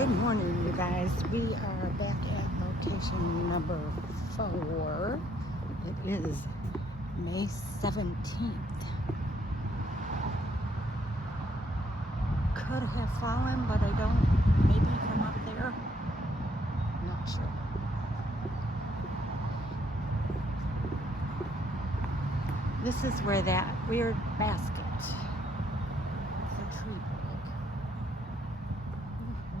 Good morning, you guys. We are back at location number 4. It is May 17th. Could have fallen, but I don't. Maybe from up there. Not sure. This is where that weird basket. It's a tree broke.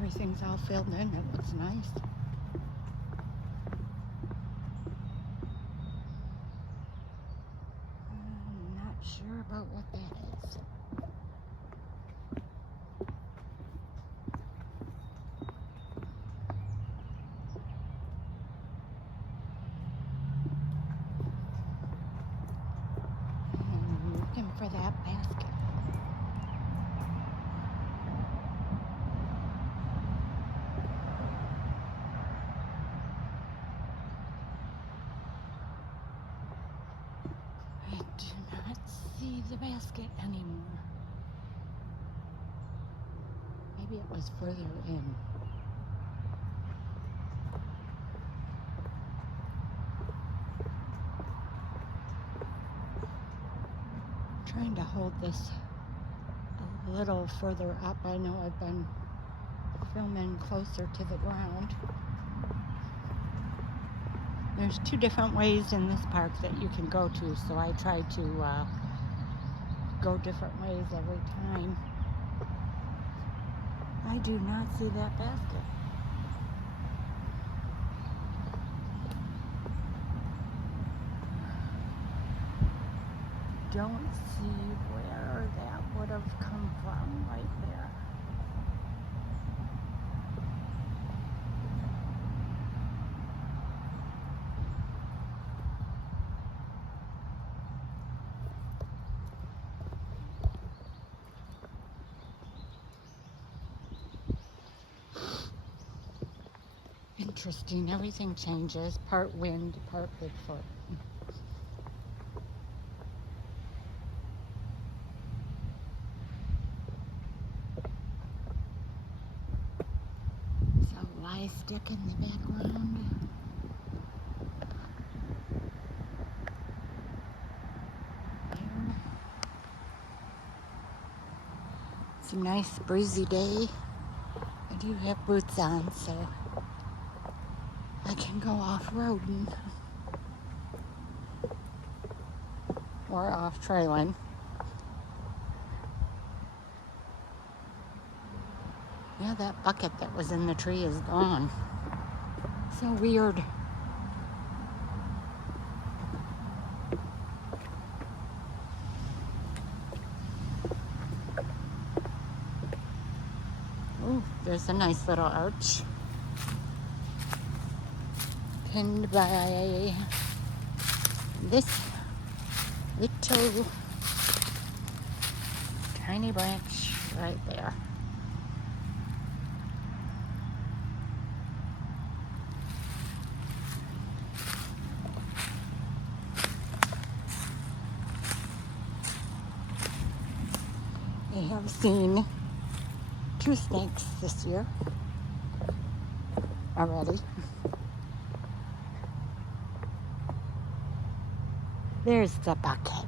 Everything's all filled in. It looks nice. I'm not sure about what that is. I'm looking for that basket. I do not see the basket anymore. Maybe it was further in. I'm trying to hold this a little further up. I know I've been filming closer to the ground. There's 2 different ways in this park that you can go to, so I try to go different ways every time. I do not see that basket. Don't see where that would have come from right there. Interesting, everything changes, part wind, part Bigfoot. So why stick in the background? There. It's a nice breezy day. I do have boots on, so I can go off-roading or off-trailing. Yeah, that bucket that was in the tree is gone. So weird. Oh, there's a nice little arch. Pinned by this little tiny branch right there. I have seen 2 snakes this year already. There's the bucket.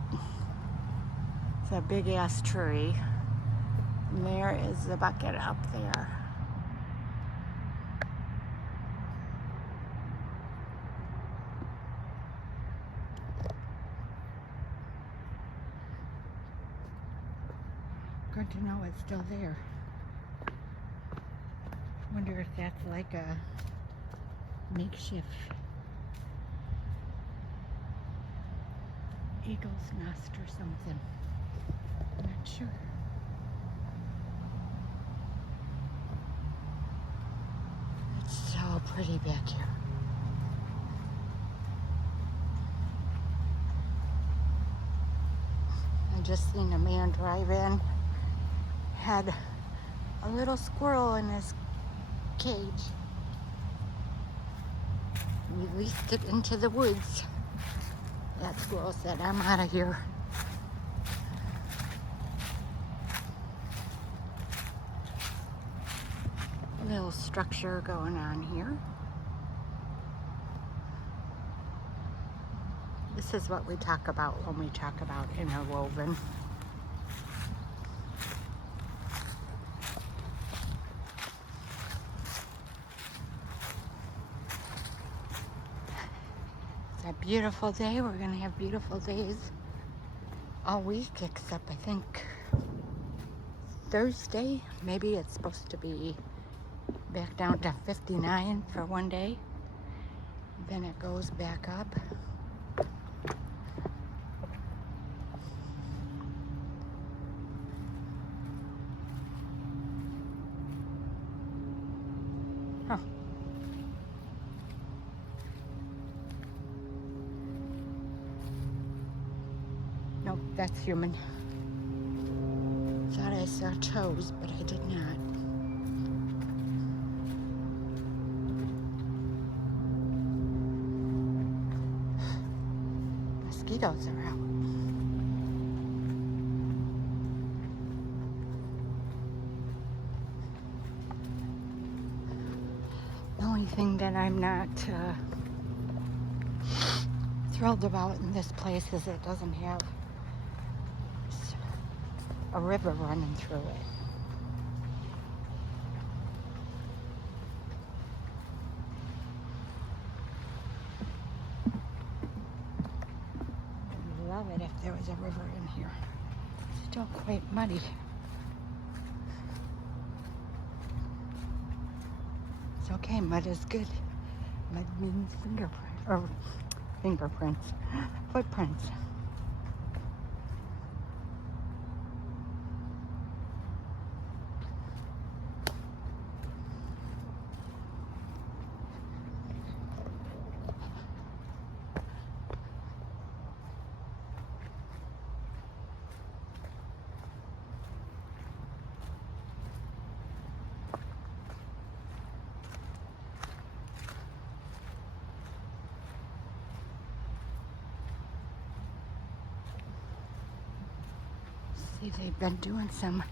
It's a big ass tree. And there is the bucket up there. Good to know it's still there. Wonder if that's like a makeshift eagle's nest or something. I'm not sure. It's so pretty back here. I just seen a man drive in, had a little squirrel in his cage. Released it into the woods. That squirrel said, "I'm out of here." Little structure going on here. This is what we talk about when we talk about interwoven. It's a beautiful day. We're going to have beautiful days all week, except I think Thursday. Maybe it's supposed to be back down to 59 for one day. Then it goes back up. Huh. Nope, that's human. Thought I saw toes, but I did not. Mosquitoes are out. The only thing that I'm not thrilled about in this place is it doesn't have a river running through it. I'd love it if there was a river in here. Still quite muddy. It's okay, mud is good. Mud means fingerprints, footprints. See, they've been doing some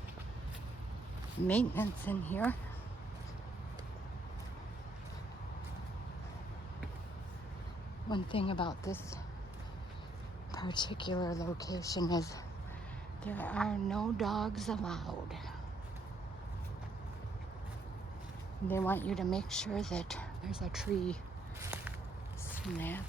maintenance in here. One thing about this particular location is there are no dogs allowed. They want you to make sure that there's a tree snap.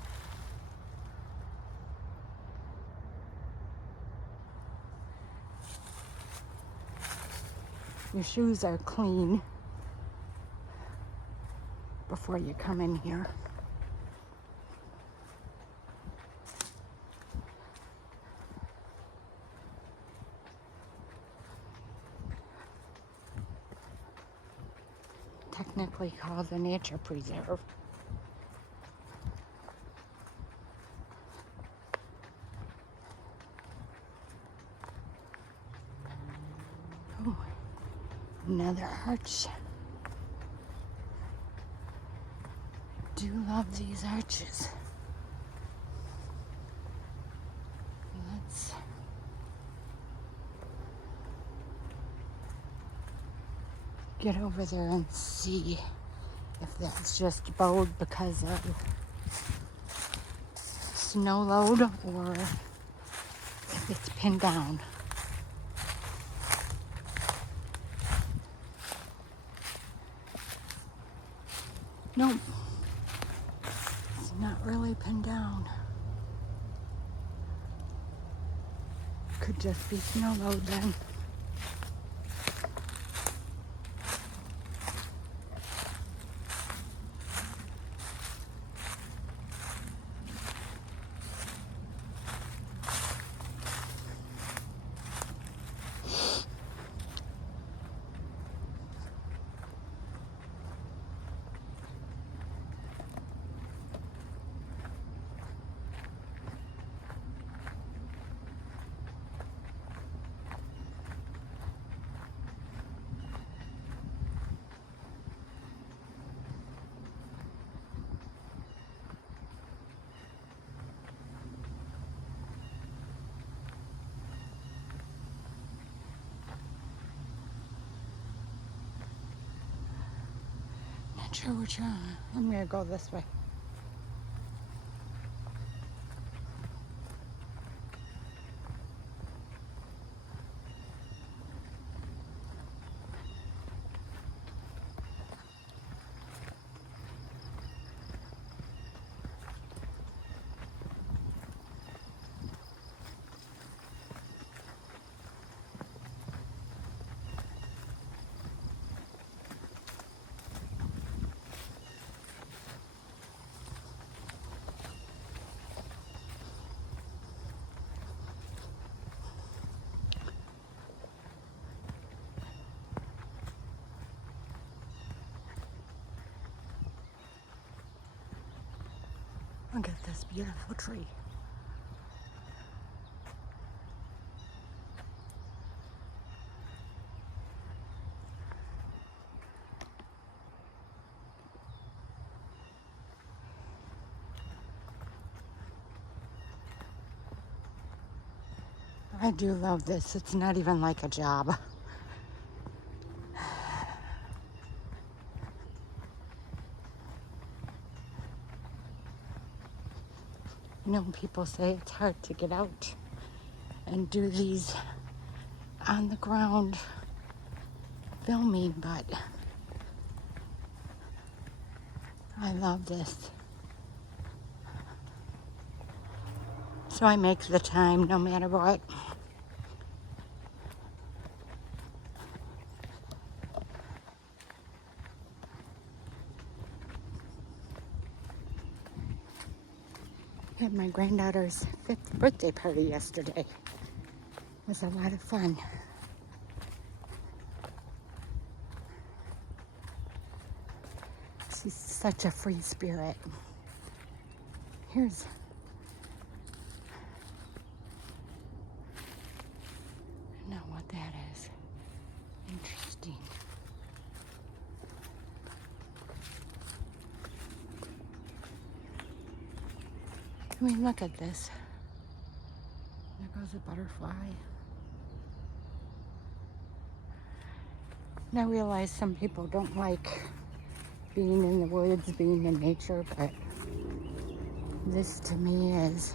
Your shoes are clean before you come in here. Technically called a nature preserve. Oh, another arch. Do love these arches. Let's get over there and see if that's just bowed because of snow load or if it's pinned down. Nope, it's not really pinned down. Could just be snow load then. Not sure which one. I'm gonna go this way. Look at this beautiful tree. I do love this. It's not even like a job. You know, people say it's hard to get out and do these on the ground filming, but I love this. So I make the time no matter what. Had my granddaughter's 5th birthday party yesterday. It was a lot of fun. She's such a free spirit. Here's I know what that is. Interesting. I mean, look at this. There goes a butterfly. And I realize some people don't like being in the woods, being in nature, but this to me is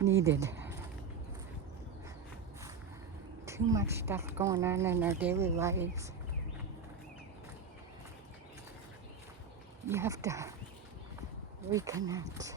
needed. Too much stuff going on in our daily lives. You have to reconnect.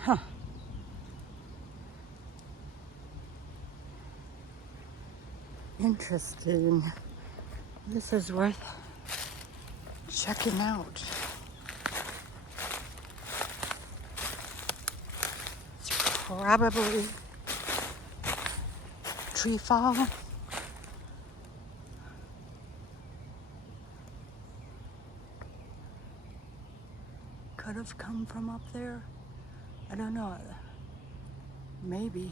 Huh. Interesting. This is worth checking out. It's probably tree fall. Could have come from up there. I don't know. Maybe.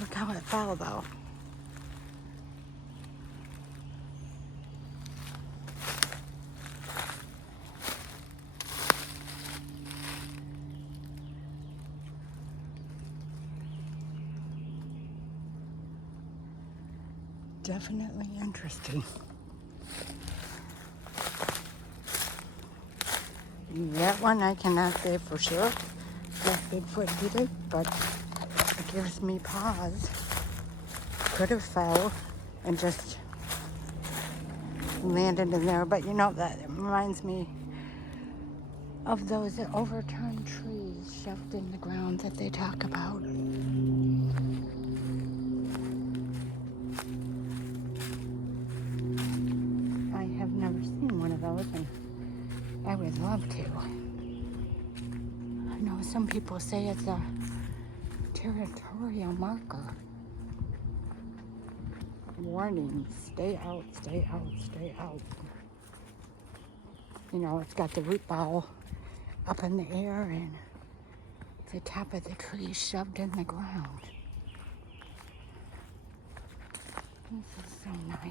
Look how it fell, though. Definitely interesting. That one I cannot say for sure that Bigfoot did it, but it gives me pause. Could have fell and just landed in there, but you know, that reminds me of those overturned trees shoved in the ground that they talk about. I have never seen one of those, and I would love to. I know some people say it's a territorial marker. Warning, stay out, stay out, stay out. You know, it's got the root ball up in the air and the top of the tree shoved in the ground. This is so nice.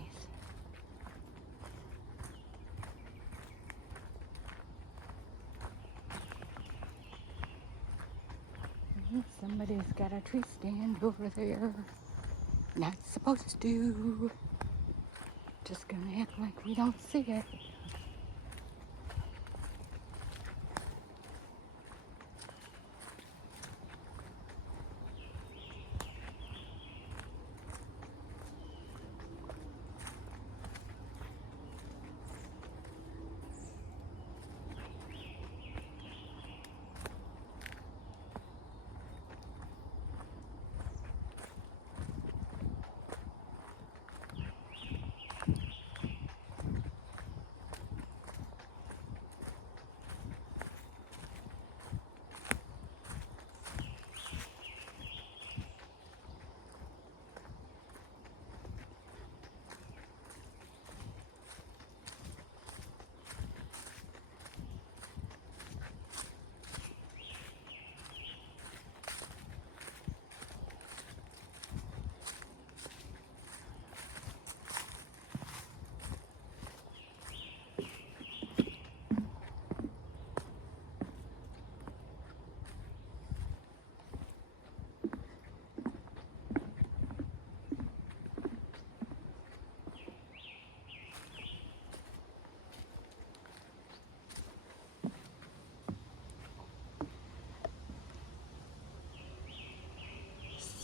Somebody's got a tree stand over there. Not supposed to. Just gonna act like we don't see it.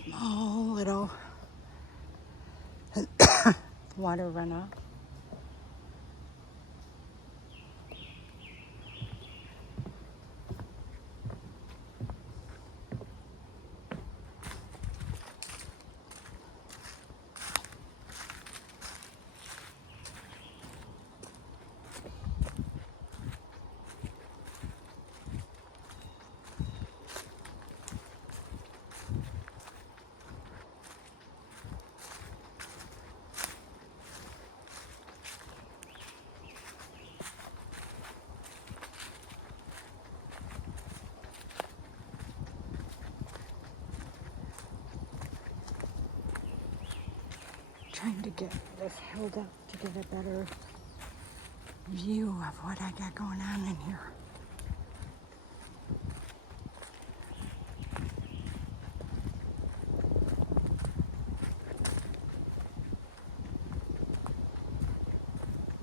Small little water runoff. Trying to get this held up to get a better view of what I got going on in here.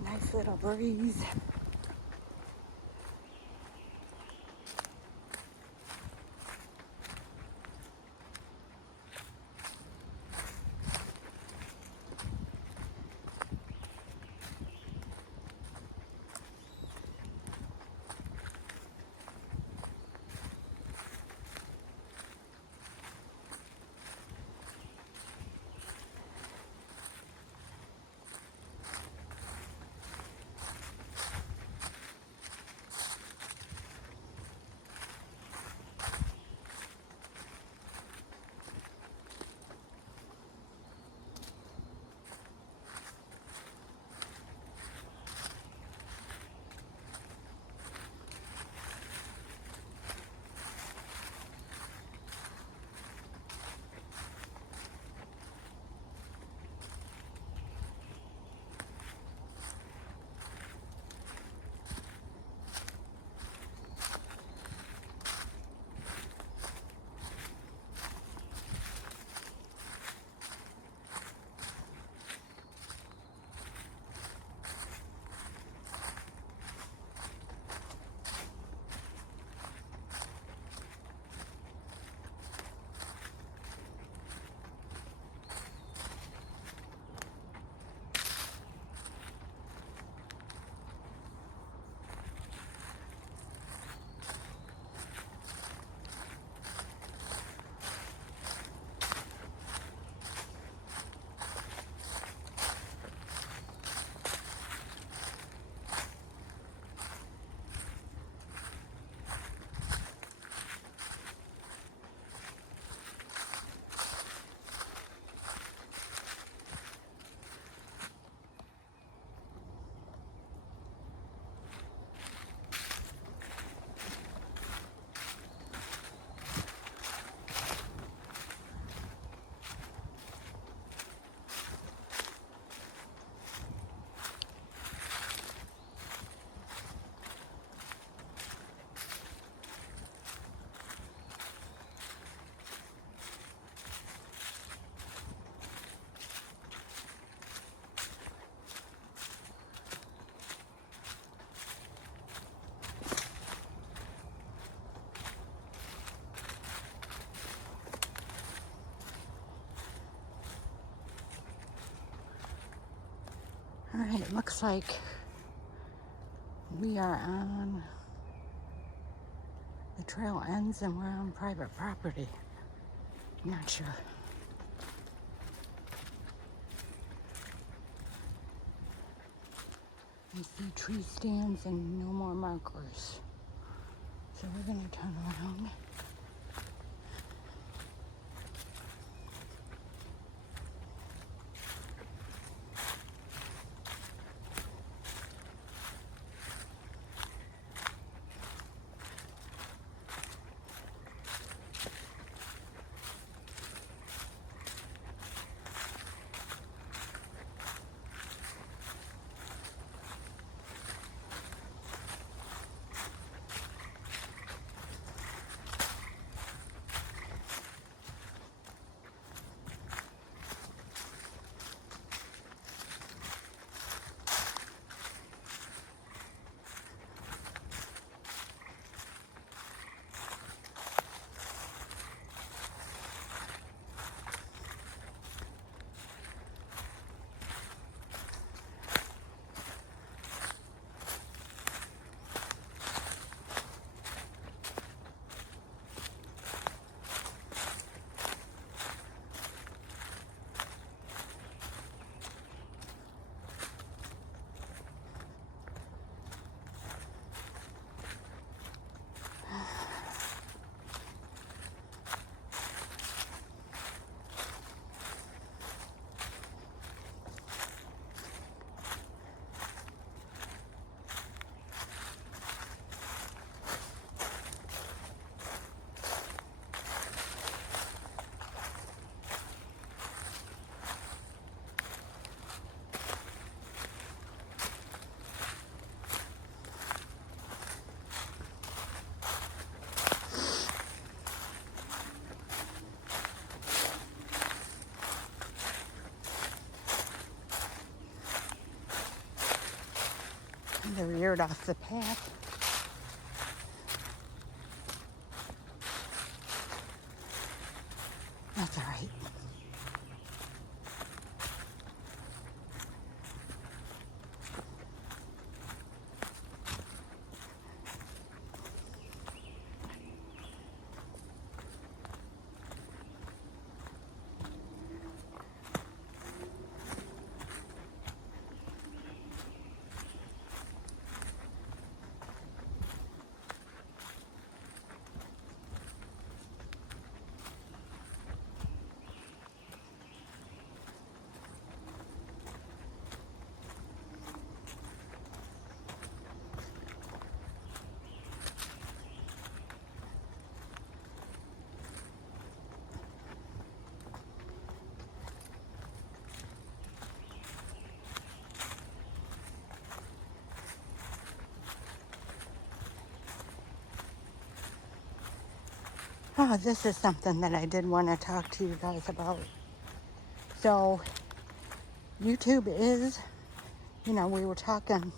Nice little breeze. Alright, it looks like we are on, the trail ends and we're on private property. I'm not sure. I see tree stands and no more markers. So we're going to turn around. They veered off the path. That's all right. Oh, this is something that I did want to talk to you guys about. So, YouTube is, we were talking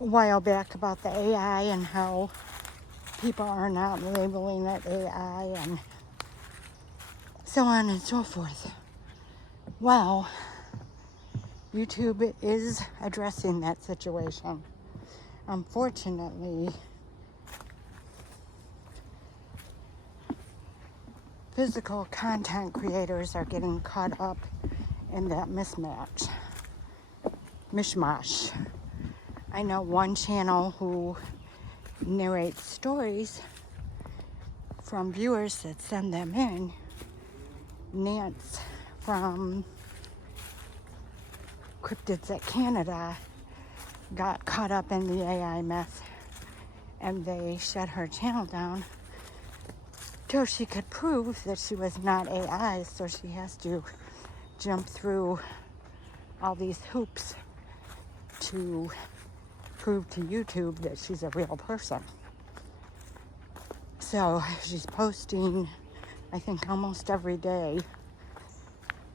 a while back about the AI and how people are not labeling it AI and so on and so forth. Well, YouTube is addressing that situation. Unfortunately, physical content creators are getting caught up in that mishmash. I know one channel who narrates stories from viewers that send them in. Nance from Cryptids at Canada got caught up in the AI mess and they shut her channel down till she could prove that she was not AI, so she has to jump through all these hoops to prove to YouTube that she's a real person. So she's posting, I think, almost every day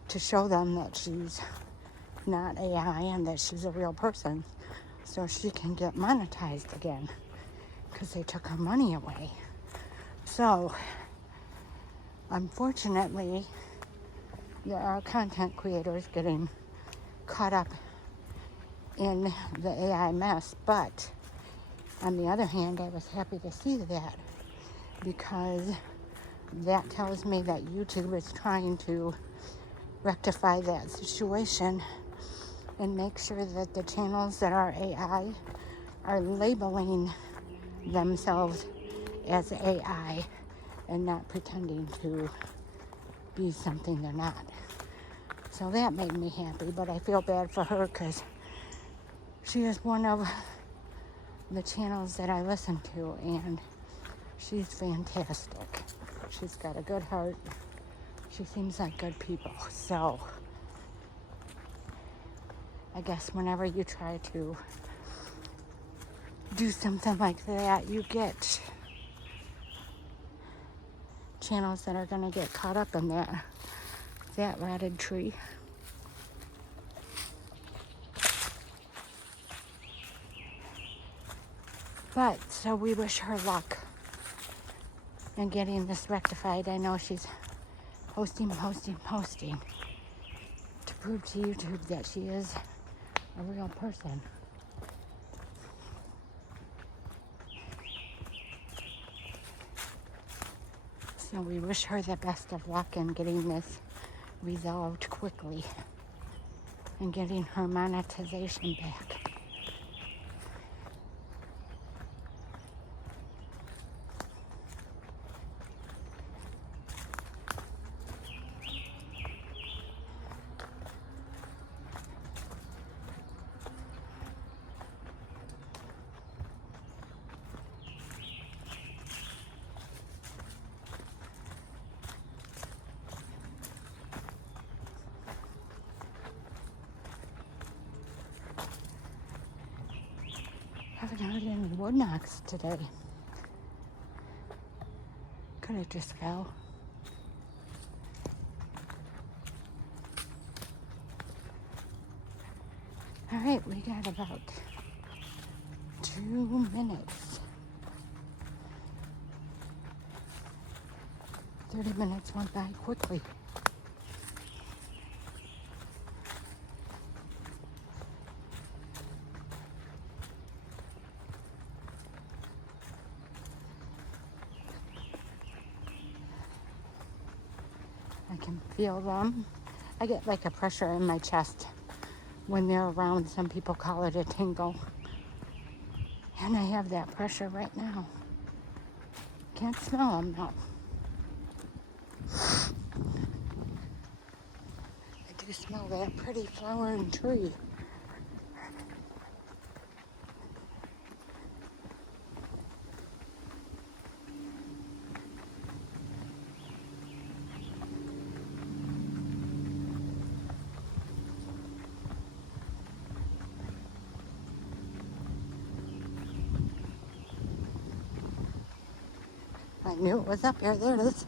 to show them that she's not AI and that she's a real person so she can get monetized again because they took her money away. So, unfortunately, there are content creators getting caught up in the AI mess. But on the other hand, I was happy to see that, because that tells me that YouTube is trying to rectify that situation and make sure that the channels that are AI are labeling themselves as AI and not pretending to be something they're not. So that made me happy, but I feel bad for her because she is one of the channels that I listen to, and she's fantastic. She's got a good heart. She seems like good people. So I guess whenever you try to do something like that, you get channels that are going to get caught up in that rotted tree. But so we wish her luck in getting this rectified. I know she's posting to prove to YouTube that she is a real person. So we wish her the best of luck in getting this resolved quickly and getting her monetization back. Haven't heard any wood knocks today. Could have just fell. All right, we got about 2 minutes. 30 minutes went by quickly. I can feel them. I get like a pressure in my chest when they're around. Some people call it a tingle. And I have that pressure right now. Can't smell them though. I do smell that pretty flowering tree. I knew it was up here. There it is.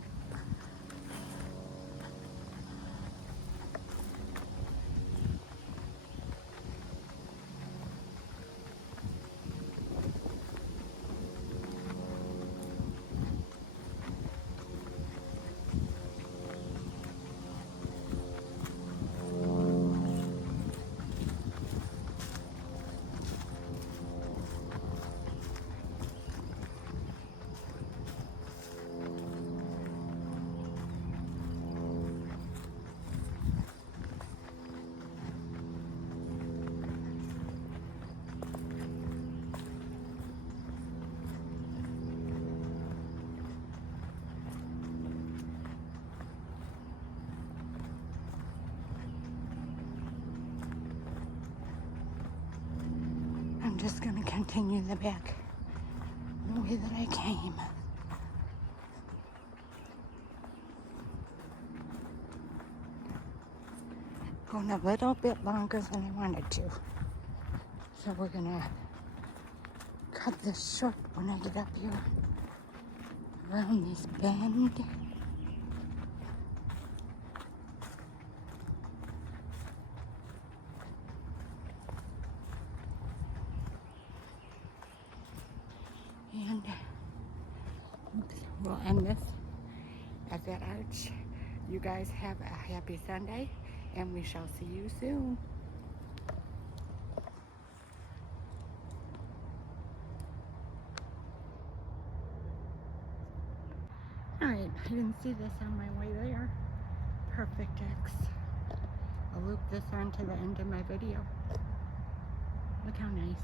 I'm just going to continue the back the way that I came. Going a little bit longer than I wanted to. So we're going to cut this short when I get up here around this bend. And we'll end this at that arch. You guys have a happy Sunday, and we shall see you soon. I didn't see this on my way there. Perfect X. I'll loop this on to the end of my video. Look how nice.